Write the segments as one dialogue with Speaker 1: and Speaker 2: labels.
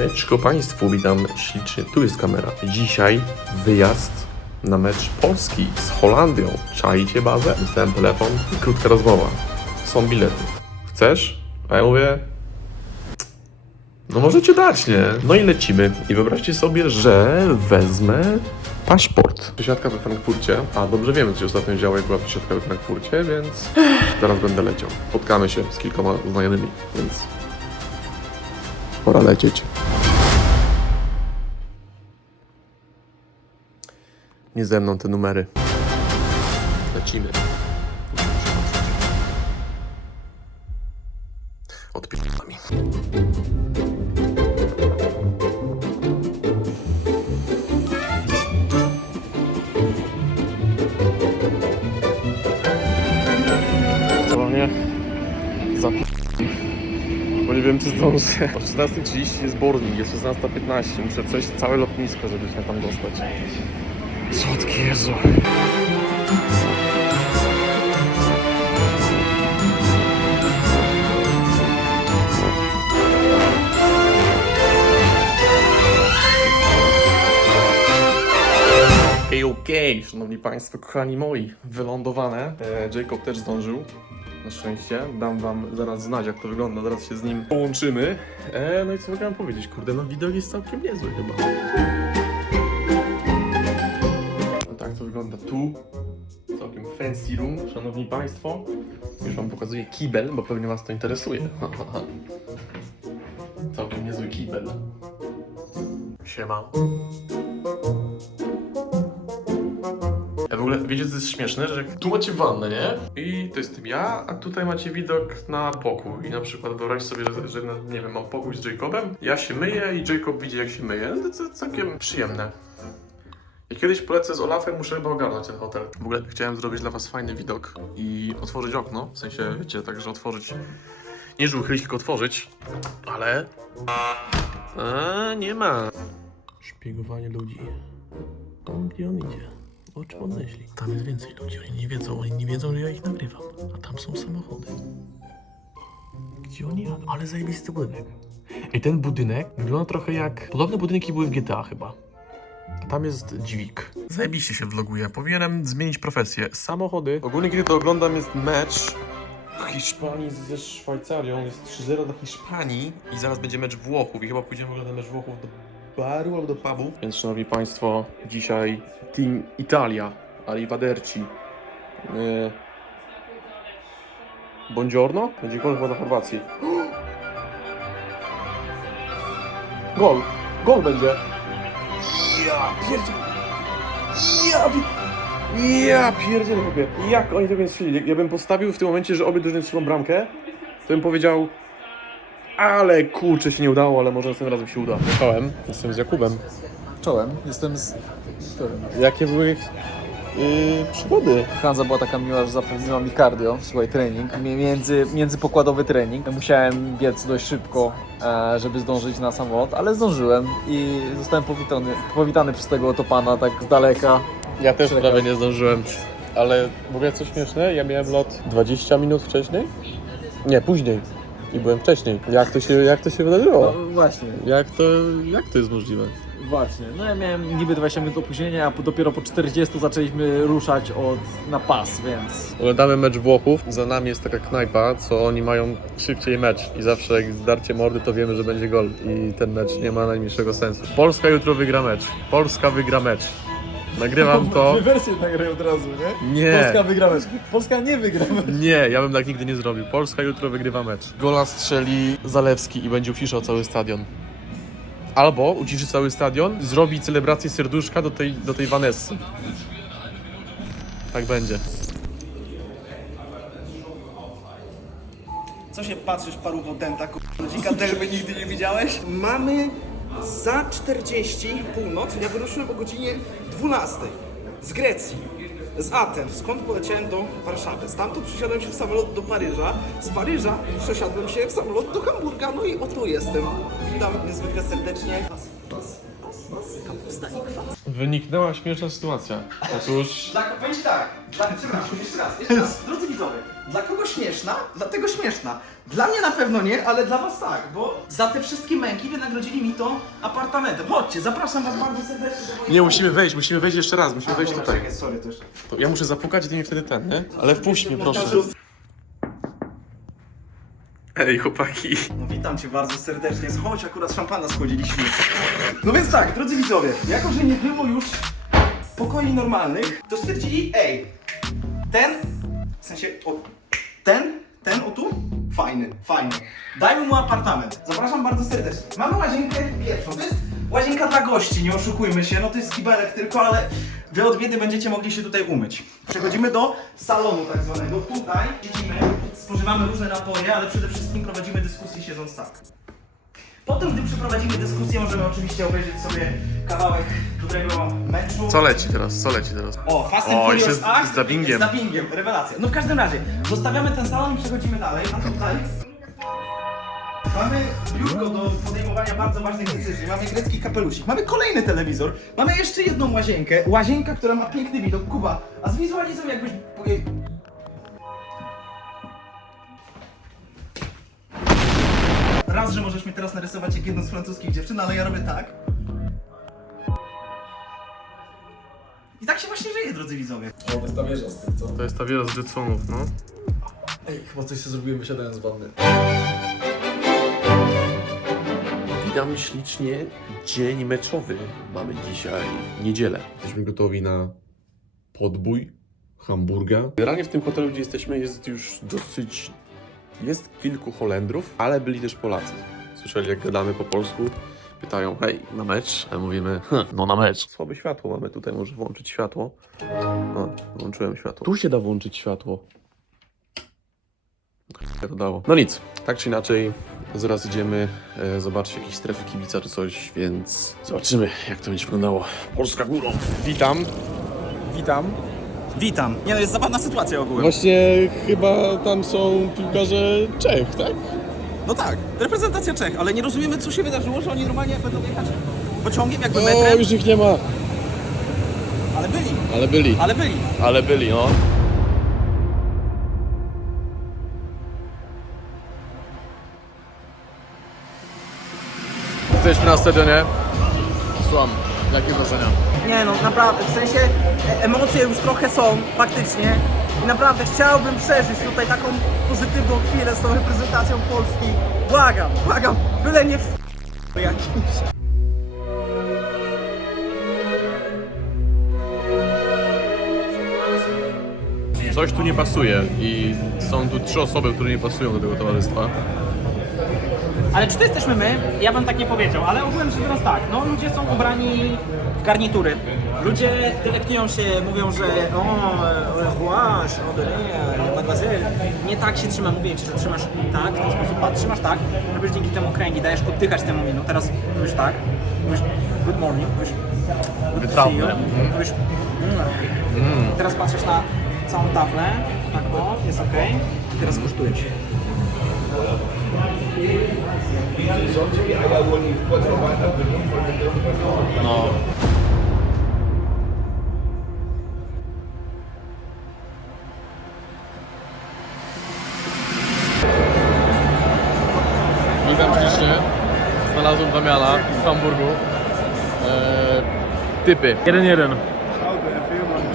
Speaker 1: Siemaneczko Państwu, witam ślicznie. Tu jest kamera. Dzisiaj wyjazd na mecz Polski z Holandią. Czajcie bazę? Dostałem telefon i krótka rozmowa. Są bilety. Chcesz? A ja mówię... No możecie dać, nie? No i lecimy. I wyobraźcie sobie, że wezmę paszport. Przesiadka we Frankfurcie. A dobrze wiemy, co się ostatnio działo, jak była przesiadka we Frankfurcie, więc zaraz będę leciał. Spotkamy się z kilkoma znajomymi, więc pora lecieć. Nie ze mną te numery. Lecimy. Odpierdolami. Wiem, czy zdążę. O 16.30 jest boarding, jest 16.15. Muszę przejść całe lotnisko, żeby się tam dostać. Słodki Jezu. Okej, okej, szanowni państwo, kochani moi, wylądowane. E, Jacob też zdążył. Na szczęście. Dam wam zaraz znać, jak to wygląda. Zaraz się z nim połączymy. E, no i co mogłem powiedzieć? Kurde, no widok jest całkiem niezły chyba. No tak to wygląda tu. Całkiem fancy room, szanowni państwo. Już wam pokazuję kibel, bo pewnie was to interesuje. całkiem niezły kibel. Siema. Wiecie co jest śmieszne, że tu macie wannę, nie? I to jestem ja, a tutaj macie widok na pokój. I na przykład wyobraź sobie, że, że no, nie wiem, mam pokój z Jacobem, ja się myję i Jacob widzi jak się myje. No to, to całkiem przyjemne. I kiedyś polecę z Olafem, muszę chyba ogarnąć ten hotel. W ogóle chciałem zrobić dla was fajny widok i otworzyć okno. W sensie, wiecie, także otworzyć. Nie, że uchylić, tylko otworzyć. Ale. A, nie ma. Szpiegowanie ludzi. Gdzie on idzie? O czym on myśli? Tam jest więcej ludzi, oni nie wiedzą, oni nie wiedzą, że ja ich nagrywam. A tam są samochody. Gdzie oni jadą? Ale zajebisty budynek. I ten budynek wygląda trochę jak... Podobne budynki były w GTA chyba. A Tam jest dźwig. Zajebiście się vloguje. Powinienem zmienić profesję. Samochody. Ogólnie kiedy to oglądam jest mecz Hiszpanii ze Szwajcarią. Jest 3-0 dla Hiszpanii i zaraz będzie mecz Włochów i chyba pójdziemy oglądać mecz Włochów do baru albo do pubu. Więc szanowni państwo, dzisiaj Team Italia, Arrivederci. Yy... Buongiorno? Będzie gol chyba na Chorwacji. Gol! Gol będzie! Ja pierdzielę! Ja pi- Ja pierdzielę. Jak oni tego nie strzelili? Ja bym postawił w tym momencie, że obie drużyny strzelą bramkę, to bym powiedział ale kurczę się nie udało, ale może następnym razem się uda. Czołem, jestem z Jakubem.
Speaker 2: Czołem, jestem z Wiktorem.
Speaker 1: Jakie były yy, przygody?
Speaker 2: Hanza była taka miła, że zapewniła mi cardio, słuchaj, trening, mi- między, międzypokładowy trening. Musiałem biec dość szybko, e, żeby zdążyć na samolot, ale zdążyłem i zostałem powitany, powitany przez tego oto pana tak z daleka.
Speaker 1: Ja też
Speaker 2: Czekaj.
Speaker 1: prawie nie zdążyłem, ale mówię co śmieszne, ja miałem lot 20 minut wcześniej? Nie, później. I byłem wcześniej. Jak to się, jak to się wydarzyło?
Speaker 2: właśnie,
Speaker 1: Jak to, jak to jest możliwe?
Speaker 2: właśnie. No ja miałem niby 20 minut opóźnienia, a po- dopiero po 40 zaczęliśmy ruszać od, na pas, więc
Speaker 1: Oglądamy mecz Włochów. Za nami jest taka knajpa, co oni mają szybciej mecz. I zawsze jak zdarcie mordy, to wiemy, że będzie gol. I ten mecz nie ma najmniejszego sensu. Polska jutro wygra mecz. Polska wygra mecz. Nagrywam to.
Speaker 2: wersję nagraj od razu, nie?
Speaker 1: Nie.
Speaker 2: Polska wygra mecz. Polska nie wygra mecz.
Speaker 1: Nie, ja bym tak nigdy nie zrobił. Polska jutro wygrywa mecz. Gola strzeli Zalewski i będzie uciszał cały stadion. Albo uciszy cały stadion, zrobi celebrację serduszka do tej, do tej Vanessy. Tak będzie.
Speaker 3: Co się patrzysz, paru wodęta, k***a, derby nigdy nie widziałeś? Mamy za 40 północ, ja wyruszyłem o godzinie 12 z Grecji, z Aten, skąd poleciałem do Warszawy. Stamtąd przesiadłem się w samolot do Paryża, z Paryża przesiadłem się w samolot do Hamburga, no i oto jestem. Witam niezwykle serdecznie. Pas, pas, pas, pas, kapusta i kwas.
Speaker 1: wyniknęła śmieszna sytuacja. Otóż
Speaker 3: powiem ci tak, dla, przepraszam, jeszcze raz, jeszcze raz, drodzy widzowie, dla kogo śmieszna? Dlatego śmieszna. Dla mnie na pewno nie, ale dla was tak, bo za te wszystkie męki wynagrodzili mi to apartamentem. Chodźcie, zapraszam was bardzo serdecznie do mojej
Speaker 1: Nie, musimy wejść, musimy wejść jeszcze raz, musimy wejść
Speaker 3: Dobra,
Speaker 1: tutaj.
Speaker 3: czekaj, sorry, to jeszcze.
Speaker 1: To ja muszę zapukać i ty mi wtedy ten, nie? Ale wpuść mnie, proszę. Ej, chłopaki.
Speaker 3: No witam cię bardzo serdecznie. Chodź, akurat szampana schodziliśmy. No więc tak, drodzy widzowie, jako że nie było już pokoi normalnych, to stwierdzili, ej, ten, w sensie, o, ten, ten o tu, fajny, fajny. Dajmy mu apartament. Zapraszam bardzo serdecznie. Mamy łazienkę pierwszą. To jest łazienka dla gości, nie oszukujmy się. No to jest kibelek tylko, ale wy od biedy będziecie mogli się tutaj umyć. Przechodzimy do salonu tak zwanego. Tutaj siedzimy, spożywamy różne napoje, ale przede wszystkim prowadzimy dyskusję siedząc tak. Potem, gdy przeprowadzimy dyskusję, możemy oczywiście obejrzeć sobie kawałek dobrego meczu.
Speaker 1: Co leci teraz, co leci teraz?
Speaker 3: O, Fast
Speaker 1: O,
Speaker 3: and Furious
Speaker 1: jeszcze z-
Speaker 3: Act
Speaker 1: z dubbingiem.
Speaker 3: Z dubbingiem, rewelacja. No w każdym razie, zostawiamy ten salon i przechodzimy dalej, a tutaj mamy biurko do podejmowania bardzo ważnych decyzji, mamy grecki kapelusik, mamy kolejny telewizor, mamy jeszcze jedną łazienkę, łazienka, która ma piękny widok, Kuba, a zwizualizuj jakbyś... Raz, że możesz mi teraz narysować jak jedną z francuskich dziewczyn, ale ja robię tak. I tak się właśnie żyje, drodzy widzowie.
Speaker 2: O, to jest ta wieża z tym, co?
Speaker 1: To jest ta wiela z Jetsonów, no.
Speaker 2: Ej, chyba coś sobie zrobiłem wysiadając z wanny.
Speaker 4: Witam ślicznie. Dzień meczowy. Mamy dzisiaj niedzielę. Jesteśmy gotowi na podbój hamburga. Generalnie w tym hotelu, gdzie jesteśmy, jest już dosyć. Jest kilku Holendrów, ale byli też Polacy. Słyszeli, jak gadamy po polsku. Pytają, hej, na mecz? A mówimy, "Hm, no na mecz. Słabe światło mamy tutaj, może włączyć światło. O, włączyłem światło. Tu się da włączyć światło. Jak to dało. No nic, tak czy inaczej, zaraz idziemy e, zobaczyć jakieś strefy kibica czy coś, więc zobaczymy jak to będzie wyglądało. Polska górą. Witam.
Speaker 2: Witam.
Speaker 3: Witam. Nie no, jest zabawna sytuacja ogółem.
Speaker 4: Właśnie chyba tam są piłkarze Czech, tak?
Speaker 3: No tak, reprezentacja Czech, ale nie rozumiemy co się wydarzyło, że oni normalnie będą jechać pociągiem, jakby
Speaker 4: O,
Speaker 3: metrem,
Speaker 4: już ich nie ma.
Speaker 3: ale byli,
Speaker 4: Ale byli.
Speaker 3: ale byli.
Speaker 4: Ale byli, no.
Speaker 2: Jesteśmy na stadionie. Słucham, jakie wrażenia?
Speaker 5: Nie no, naprawdę, w sensie e- emocje już trochę są, faktycznie. I naprawdę chciałbym przeżyć tutaj taką pozytywną chwilę z tą reprezentacją Polski. Błagam, błagam, byle nie w... jakiś.
Speaker 1: Coś tu nie pasuje i są tu trzy osoby, które nie pasują do tego towarzystwa.
Speaker 5: Ale czy to jesteśmy my? Ja bym tak nie powiedział, ale ogółem rzecz biorąc tak, no ludzie są ubrani w garnitury. Ludzie delektują się, mówią, że o, roi, chandelier, mademoiselle. Nie tak się trzyma, mówię ci, że trzymasz tak, w ten sposób, trzymasz tak, robisz dzięki temu kręgi, dajesz oddychać temu no teraz robisz tak, robisz good morning, robisz good to see you,
Speaker 1: Wytrawne.
Speaker 5: robisz mm. Teraz patrzysz na całą taflę, tak o, jest ok, teraz kosztujesz.
Speaker 1: No.
Speaker 2: Witam ślicznie. Znalazłem Damiana w Hamburgu. Eee, typy.
Speaker 6: 1-1.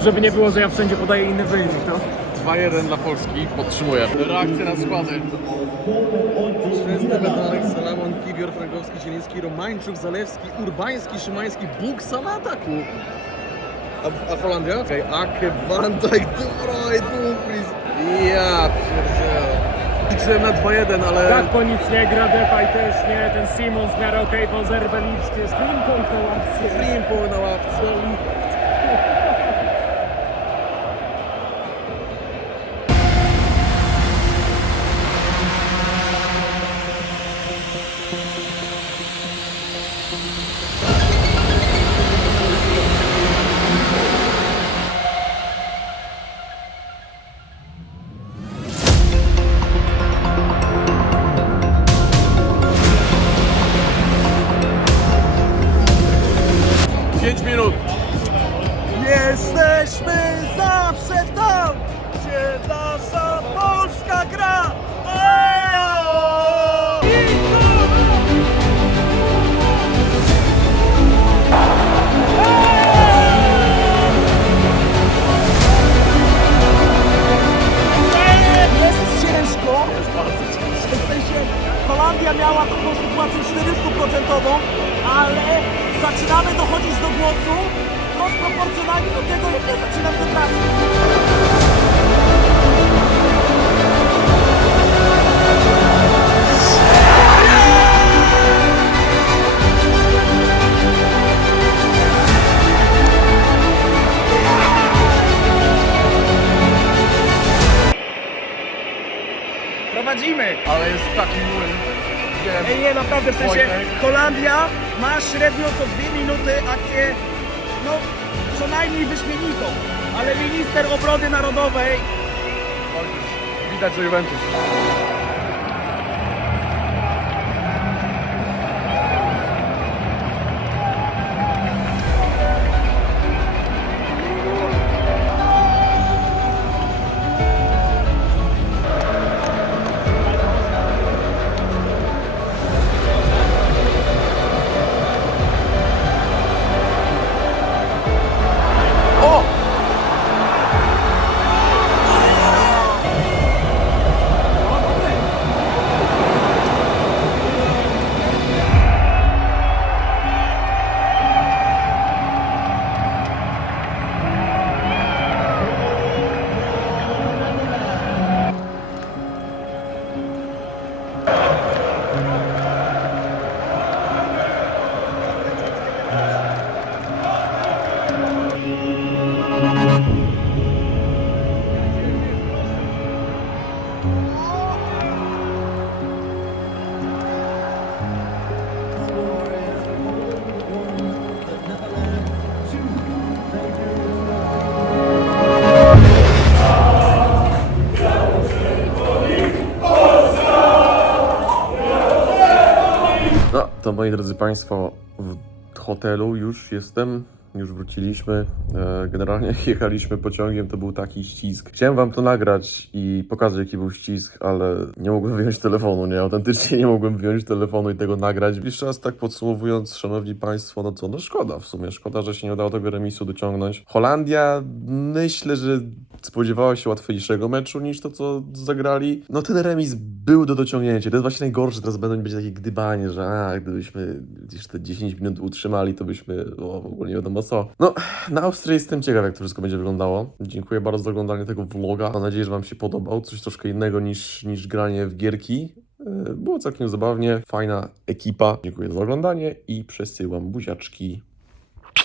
Speaker 6: Żeby nie było, że ja wszędzie podaję inny wynik, no.
Speaker 2: 2-1 dla Polski. Podtrzymuję. Reakcja na składy. Szczęsny, Bednarek, Salamon, Kibior, Frankowski, Zieliński, Romańczuk, Zalewski, Urbański, Szymański, Bóg sam ataku. A, a Holandia? Okej, Ake, Van Dijk, Dubroy, Dumfries. Ja pierdzielę. Liczyłem na 2-1, ale...
Speaker 6: Gakpo nic nie gra, Depay też nie, ten Simons w miarę okej, okay, Zerbelipski jest Frimpong na ławce.
Speaker 2: Frimpong na ławce.
Speaker 3: Naprawdę, w sensie. Holandia ma średnio co dwie minuty akcję, no, co najmniej wyśmienitą, ale minister obrony narodowej
Speaker 2: Widać, że Juventus.
Speaker 1: To moi drodzy Państwo, w hotelu już jestem, już wróciliśmy. E, Generalnie jechaliśmy pociągiem, to był taki ścisk. Chciałem Wam to nagrać i pokazać, jaki był ścisk, ale nie mogłem wyjąć telefonu, nie? Autentycznie nie mogłem wyjąć telefonu i tego nagrać. Jeszcze raz tak podsumowując, Szanowni Państwo, no co, no szkoda w sumie. Szkoda, że się nie udało tego remisu dociągnąć. Holandia, myślę, że spodziewała się łatwiejszego meczu niż to, co zagrali. No ten remis był do dociągnięcia. To jest właśnie najgorsze. Teraz będą będzie takie gdybanie, że a, gdybyśmy jeszcze te 10 minut utrzymali, to byśmy o, w ogóle nie wiadomo co. No, na Austrii jestem ciekaw, jak to wszystko będzie wyglądało. Dziękuję bardzo za oglądanie tego vloga. Mam nadzieję, że Wam się podobał. Coś troszkę innego niż, niż granie w gierki. Yy, Było całkiem zabawnie. Fajna ekipa. Dziękuję za oglądanie i przesyłam buziaczki.